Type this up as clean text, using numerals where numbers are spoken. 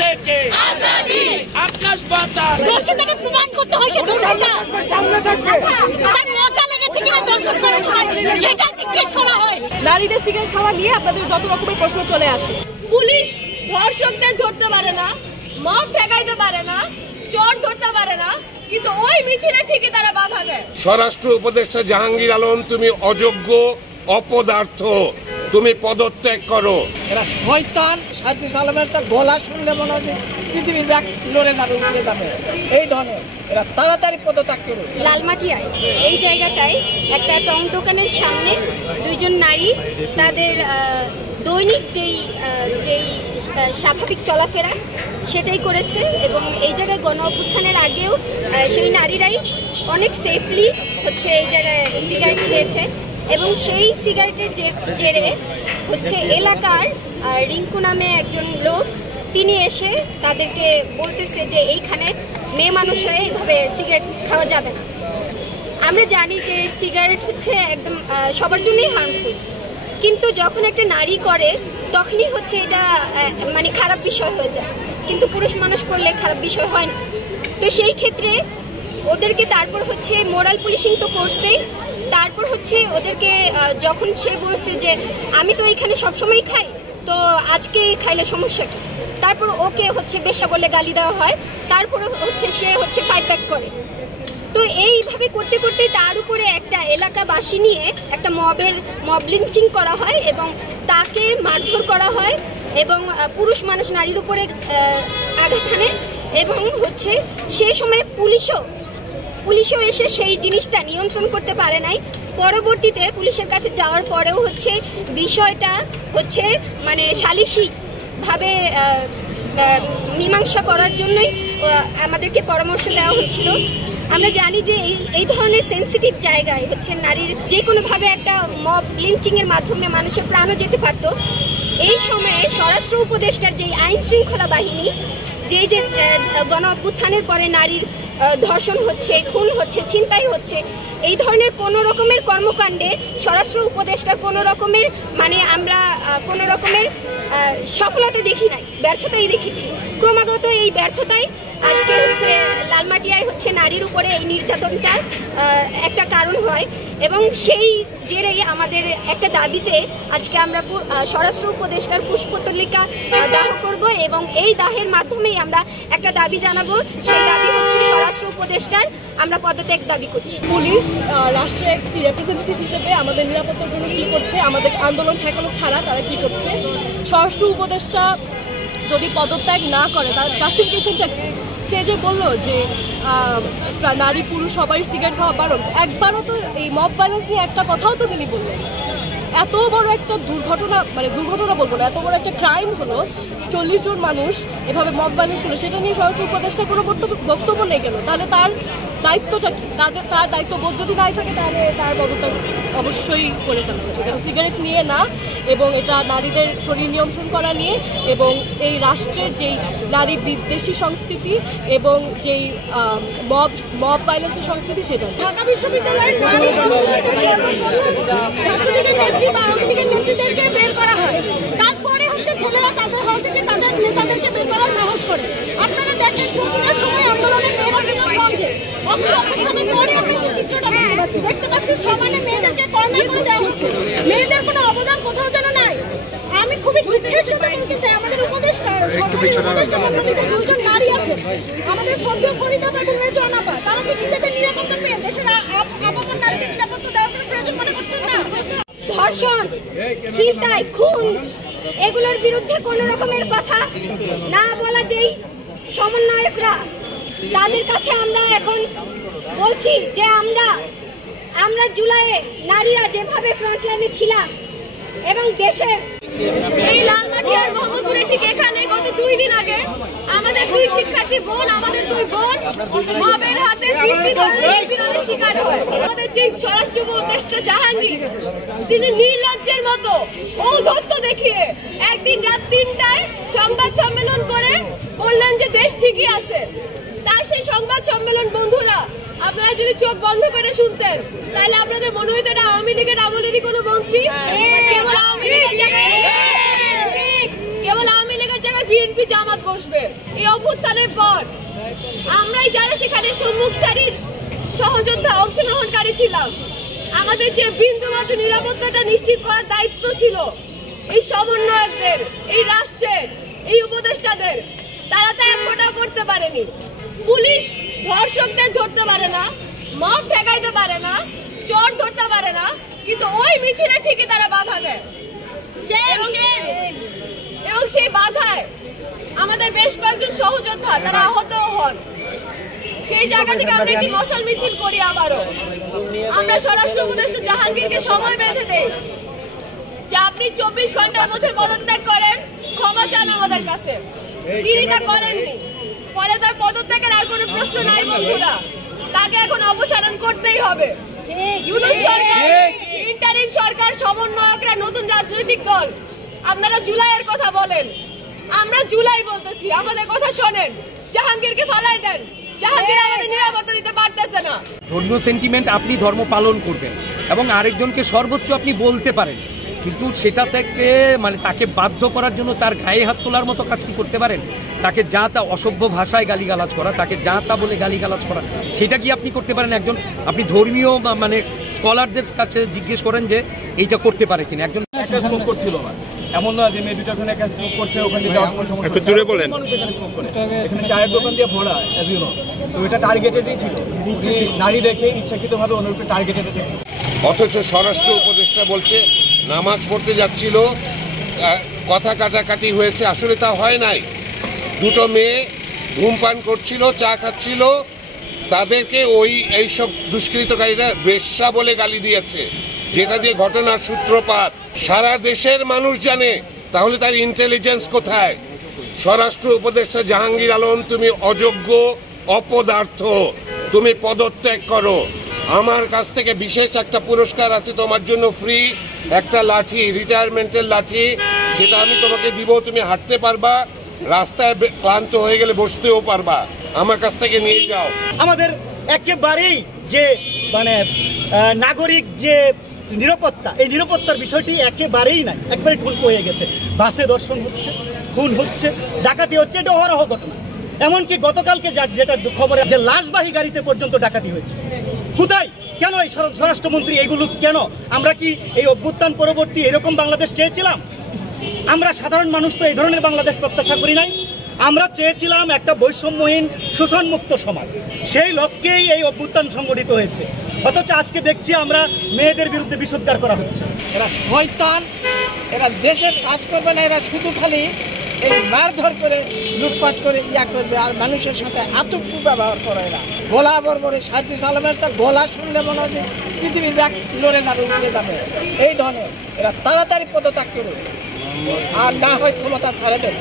থেকে আকাশ বাতাস দর্শককে প্রমাণ করতে হয় সে দর্শক না সামনে থাকবে তার মজা লেগেছে কিনা দর্শক করে সেটা জিজ্ঞেস করা হয়। নারীদের সিগারেট খাওয়া নিয়ে আপনাদের যত রকমের প্রশ্ন চলে আসে। পুলিশ ধর্ষকদের ধরতে পারে না, মব ঠেকাইতে পারে না, চোর ধরতে পারে না, কিন্তু ওই মিছিলে ঠিকই তারা বাধা দেয়। স্বরাষ্ট্র উপদেষ্টা জাহাঙ্গীর আলম, তুমি অযোগ্য, অপদার্থ, তুমি পদত্যাগ করো। এরা শয়তান। সার্জিস আলমের তার গলা শুনলে মনে হয় পৃথিবীর ব্যাগ লড়ে যাবে, উঠে যাবে, এই ধরনের। এরা তাড়াতাড়ি পদত্যাগ করো। লালমাটিয়ায় এই জায়গাটায় একটা টং দোকানের সামনে দুইজন নারী তাদের দৈনিক যেই স্বাভাবিক চলাফেরা সেটাই করেছে এবং এই জায়গায় গণ অভ্যুত্থানের আগেও সেই নারীরাই অনেক সেফলি হচ্ছে এই জায়গায় সিগারেট খেয়েছে এবং সেই সিগারেটের জেরে হচ্ছে এলাকার রিঙ্কু নামে একজন লোক তিনি এসে তাদেরকে বলতেছে যে এইখানে মেয়ে মানুষ হয়ে এইভাবে সিগারেট খাওয়া যাবে না। আমরা জানি যে সিগারেট হচ্ছে একদম সবার জন্যই হার্মফুল, কিন্তু যখন একটা নারী করে তখনই হচ্ছে এটা মানে খারাপ বিষয় হয়ে যায়, কিন্তু পুরুষ মানুষ করলে খারাপ বিষয় হয় না। তো সেই ক্ষেত্রে ওদেরকে তারপর হচ্ছে মোরাল পুলিশিং তো করছেই, তারপর হচ্ছে ওদেরকে যখন সে বলছে যে আমি তো এখানে সবসময় খাই, তো আজকে খাইলে সমস্যা কি, তারপর ওকে হচ্ছে বেশ্যা বলে গালি দেওয়া হয়, তারপরে হচ্ছে সে হচ্ছে ফাইট ব্যাক করে। তো এইভাবে করতে করতে তার উপরে একটা এলাকাবাসী নিয়ে একটা মব লিঞ্চিং করা হয় এবং তাকে মারধর করা হয় এবং পুরুষ মানুষ নারীর উপরে আঘাত হানে এবং হচ্ছে সেই সময় পুলিশও এসে সেই জিনিসটা নিয়ন্ত্রণ করতে পারে নাই। পরবর্তীতে পুলিশের কাছে যাওয়ার পরেও হচ্ছে বিষয়টা হচ্ছে মানে সালিশিভাবে মীমাংসা করার জন্যই আমাদেরকে পরামর্শ দেওয়া হচ্ছিল। আমরা জানি যে এই ধরনের সেন্সিটিভ জায়গায় হচ্ছে নারীর যে কোনোভাবে একটা মব লিঞ্চিংয়ের মাধ্যমে মানুষের প্রাণও যেতে পারত। এই সময়ে স্বরাষ্ট্র উপদেষ্টার যে আইন শৃঙ্খলা বাহিনী যে গণ অভ্যুত্থানের পরে নারীর ধর্ষণ হচ্ছে, খুন হচ্ছে, ছিনতাই হচ্ছে, এই ধরনের কোনো রকমের কর্মকাণ্ডে স্বরাষ্ট্র উপদেষ্টার কোনো রকমের মানে আমরা কোনো রকমের সফলতা দেখি নাই, ব্যর্থতাই দেখেছি। ক্রমাগত এই ব্যর্থতাই আজকে হচ্ছে লালমাটিয়ায় হচ্ছে নারীর উপরে এই নির্যাতনটার একটা কারণ হয় এবং সেই জেরেই আমাদের একটা দাবিতে আজকে আমরা স্বরাষ্ট্র উপদেষ্টার পুষ্পতলিকা দাহ করব এবং এই দাহের মাধ্যমেই আমরা একটা দাবি জানাবো। সেই দাবি হচ্ছে স্বরাষ্ট্র উপদেষ্টার আমরা পদত্যাগ দাবি করছি। পুলিশ রাষ্ট্রের একটি রিপ্রেজেন্টেটিভ হিসেবে আমাদের নিরাপত্তার জন্য কী করছে, আমাদের আন্দোলন ঠেকানো ছাড়া তারা কী করছে, স্বরাষ্ট্র উপদেষ্টা যদি পদত্যাগ না করে তার জাস্টিফিকেশনটা কি? সে যে বললো যে নারী পুরুষ সবাই সিগারেট খাওয়া বারণ, একবারও তো এই মব ভায়োলেন্স নিয়ে একটা কথাও তো তিনি বললেন। এত বড় একটা দুর্ঘটনা, মানে দুর্ঘটনা বলবো না, এত বড় একটা ক্রাইম হলো, 40 জন মানুষ এভাবে মব ভায়োলেন্স হলো, সেটা নিয়ে স্বরাষ্ট্র উপদেষ্টার কোনো বক্তব্য নেই কেন? তাহলে তার দায়িত্বটা কি? তার দায়িত্ববোধ যদি নাই থাকে তাহলে তার পদত্যাগ অবশ্যই করে ফেলা উচিত। এটা সিগারেট নিয়ে না, এবং এটা নারীদের শরীর নিয়ন্ত্রণ করা নিয়ে এবং এই রাষ্ট্রের যেই নারী বিদ্বেষী সংস্কৃতি এবং যেই মব ভায়োলেন্সের সংস্কৃতি, সেটা। ঢাকা বিশ্ববিদ্যালয়ের ছাত্রলীগের নেত্রী বা আওয়ামী লীগের নেত্রীদেরকে বের করা হয়, তারপরে হচ্ছে ছেলেরা তাদের হল থেকে তাদের নেতাদেরকে বের করার সাহস করে। আপনারা দেখেন প্রতিটার সময় আন্দোলনের মেয়েরা ছিল সঙ্গে, দেখতে পাচ্ছি সমানে মেয়েদেরকে কর্নার করে দেওয়া হচ্ছে, মেয়েদের কোনো অবদান কোথাও যেন নাই। আমি খুবই দুঃখের সাথে বলতে চাই আমাদের উপদেষ্টা দুজন নারী আছেন, আমাদের শ্রদ্ধেয় ফরিদা এবং মেজো আনাপা, তারা কি নিজেদের নিরাপত্তা পেয়ে দেশের আপামর নারীদের নিরাপত্তা দেওয়ার কোনো প্রয়োজন মনে করছেন না? ধর্ষণ, ছিনতাই, খুন এগুলোর বিরুদ্ধে কোনো রকমের কথা না বলা যেই সমন্বয়করা, তাদের কাছে আমরা এখন বলছি যে আমরা জুলাইয়ে নারীরা যেভাবে ফ্রন্টলাইনে ছিলাম এবং দেশের এই লালমাটিয়ার মোহাম্মদপুরে ঠিক এখানে গত 2 দিন আগে আমাদের 2 শিক্ষার্থী বোন, আমাদের 2 বোন মবের হাতে নিপীড়নের শিকার হয়। আমাদের যে স্বরাষ্ট্র উপদেষ্টা জাহাঙ্গীর, তিনি নির্লজ্জের মতো ঔদ্ধত্য দেখিয়ে একদিন রাত 3টায় সংবাদ সম্মেলন করে বললেন যে দেশ ঠিকই আছে। তার সেই সংবাদ সম্মেলন বন্ধুরা আপনারা যদি চোখ বন্ধ করে শুনতেন তাহলে আপনাদের মনে হইতো এটা আওয়ামী লীগের আমলেরই কোনো মন্ত্রী, কেবল আওয়ামী লীগের জায়গায় বিএনপি জামাত বসবে। এই অভ্যুত্থানের পর আমরাই যারা সেখানে সম্মুখ সারির সহযোদ্ধা অংশগ্রহণকারী ছিলাম, আমাদের যে বিন্দুমাত্র নিরাপত্তাটা নিশ্চিত করার দায়িত্ব ছিল এই সমন্বয়কদের, এই রাষ্ট্রের, এই উপদেষ্টাদের, তারা তা এক ফোঁটাও করতে পারেনি। পুলিশ ধর্ষকদের ধরতে পারে না, মব ঠেকাইতে পারে না, চোর ধরতে পারে না, কিন্তু ওই মিছিলে ঠিকই তারা বাধা দেয়। এবং সেই বাধায় আমাদের বেশ কয়েকজন সহযোদ্ধা তারা আহতও হন। সেই জায়গা থেকে আমরা একটি মশাল মিছিল করি। আবারও আমরা স্বরাষ্ট্র উপদেষ্টা জাহাঙ্গীরকে সময় বেঁধে দেই যে আপনি 24 ঘন্টার মধ্যে পদত্যাগ করেন, ক্ষমা চান আমাদের কাছে। তিনি তা করেননি, ফলে তার পদত্যাগের আর কোনো প্রশ্ন নাই। বন্ধুরা, তাকে এখন অপসারণ করতেই হবে। ইউনূস সরকার, ইন্টারিম সরকার, সমন্বয়করা, নতুন রাজনৈতিক দল, আপনারা জুলাইয়ের কথা বলেন, আমরা জুলাই বলতেছি, আমাদের কথা শোনেন। জাহাঙ্গীরকে ফালাই দেন, জাহাঙ্গীর আমাদের নিরাপত্তা দিতে পারতেছে না। ধর্মীয় সেন্টিমেন্ট, আপনি ধর্ম পালন করবেন এবং আরেকজনকে সর্বোচ্চ আপনি বলতে পারেন, কিন্তু সেটা থেকে মানে তাকে বাধ্য করার জন্য তার গায়ে হাত তোলার মতো কাজ কি করতে পারেন? তাকে যা তা অসভ্য ভাষায় গালিগালাজ করা, তাকে যা তা বলে গালিগালাজ করা, সেটা কি আপনি করতে পারেন? একজন আপনি ধর্মীয় মানে স্কলারদের কাছে জিজ্ঞেস করেন যে এইটা করতে পারে কিনা। একজন স্মোক করছিল না, এমন না যে মেয়ে দুটো ওখানে একা স্মোক করছে, ওখানে যাওয়ার কোনো সমস্যা। একটু জোরে বলেন। মানুষ এখানে স্মোক করে, এখানে চায়ের দোকান দিয়ে ভরা, অ্যাজ ইউ নো। তো এটা টার্গেটেডই ছিল, যে নারী দেখে ইচ্ছাকৃতভাবে ওদেরকে টার্গেটেড। অথচ স্বরাষ্ট্র উপদেষ্টা বলছে নামাজ পড়তে যাচ্ছিল, কথা কাটাকাটি হয়েছে। আসলে তা হয় নাই। দুটো মেয়ে ধূমপান করছিল, চা খাচ্ছিল, তাদেরকে এইসব দুষ্কৃতকারীরা বেশ্যা বলে গালি দিয়েছে, যেটা দিয়ে ঘটনার সূত্রপাত সারা দেশের মানুষ জানে। তাহলে তার ইন্টেলিজেন্স কোথায়? স্বরাষ্ট্র উপদেষ্টা জাহাঙ্গীর আলম, তুমি অযোগ্য, অপদার্থ, তুমি পদত্যাগ করো। আমার কাছ থেকে বিশেষ একটা পুরস্কার আছে তোমার জন্য, ফ্রি একটা লাঠি, রিটায়ারমেন্টের লাঠি, সেটা আমি তোমাকে দিব। তুমি হাঁটতে পারবা, রাস্তায় ক্লান্ত হয়ে গেলে বসতেও পারবা। আমার কাছ থেকে নিয়ে যাও। আমাদের একেবারেই যে মানে নাগরিক যে নিরাপত্তা, এই নিরাপত্তার বিষয়টি একেবারেই নাই, একবারে ঠুনকো হয়ে গেছে। বাসে দর্শন হচ্ছে, খুন হচ্ছে, ডাকাতি হচ্ছে, এটা অহরহ ঘটনা। এমনকি গতকালকে যেটা খবরে যে লাশবাহী গাড়িতে পর্যন্ত ডাকাতি হয়েছে। কোথায়, কেন এই স্বরাষ্ট্রমন্ত্রী এগুলো কেন? আমরা কি এই অভ্যুত্থান পরবর্তী এরকম বাংলাদেশ চেয়েছিলাম? আমরা সাধারণ মানুষ তো এই ধরনের বাংলাদেশ প্রত্যাশা করি নাই। আমরা চেয়েছিলাম একটা বৈষম্যহীন, শোষণমুক্ত সমাজ। সেই লক্ষ্যেই এই অভ্যুত্থান সংগঠিত হয়েছে। অথচ আজকে দেখছি আমরা মেয়েদের বিরুদ্ধে বিষোদ্গার করা হচ্ছে। এরা শয়তান, এরা দেশের কাজ করবে না, এরা শুধু খালি এই মারধর করে, লুটপাট করে করবে, আর মানুষের সাথে আতঙ্ক ব্যবহার করে। এরা গোলা বরবরে সার্জিস আলমের তো গোলা শুনলে মনে হয় পৃথিবীর ব্যাগ লড়ে যাবে, উঠে যাবে। এই ধরনের এরা তাড়াতাড়ি পদত্যাগ করবে, আর না হয় ক্ষমতা ছাড়ে দেবে।